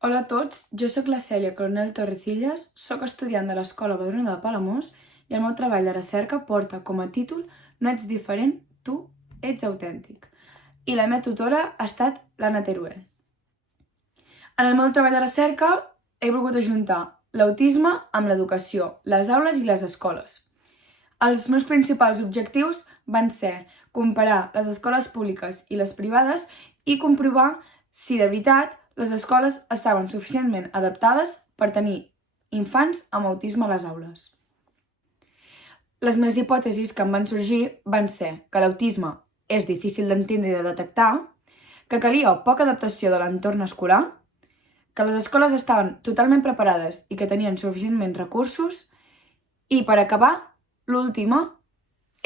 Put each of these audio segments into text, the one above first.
Hola a tots, jo sóc la Cèlia Coronel Torrecillas, sóc estudiant de l'Escola Badruna de Palamós i el meu treball de recerca porta com a títol No ets diferent, tu ets autèntic. I la meva tutora ha estat l'Anna Teruel. En el meu treball de recerca he volgut ajuntar l'autisme amb l'educació, les aules i les escoles. Els meus principals objectius van ser comparar les escoles públiques i les privades i comprovar si de veritat les escoles estaven suficientment adaptades per tenir infants amb autisme a les aules. Les meves hipòtesis que em van sorgir van ser que l'autisme és difícil d'entendre i de detectar, que calia poca adaptació de l'entorn escolar, que les escoles estaven totalment preparades i que tenien suficientment recursos i, per acabar, l'última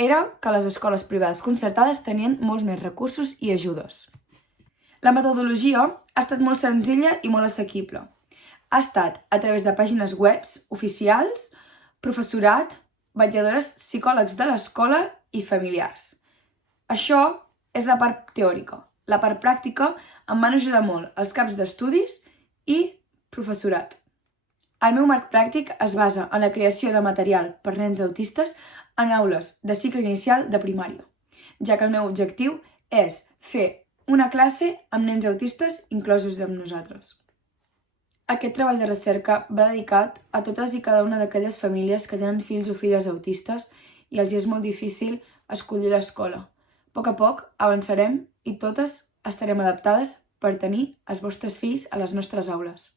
era que les escoles privades concertades tenien molts més recursos i ajudes. La metodologia ha estat molt senzilla i molt assequible. Ha estat a través de pàgines web oficials, professorat, vetlladores, psicòlegs de l'escola i familiars. Això és la part teòrica. La part pràctica em van ajudar molt els caps d'estudis i professorat. El meu marc pràctic es basa en la creació de material per nens autistes en aules de cicle inicial de primària, ja que el meu objectiu és fer una classe amb nens autistes inclosos amb nosaltres. Aquest treball de recerca va dedicat a totes i cada una d'aquelles famílies que tenen fills o filles autistes i els és molt difícil escollir l'escola. A poc avançarem i totes estarem adaptades per tenir els vostres fills a les nostres aules.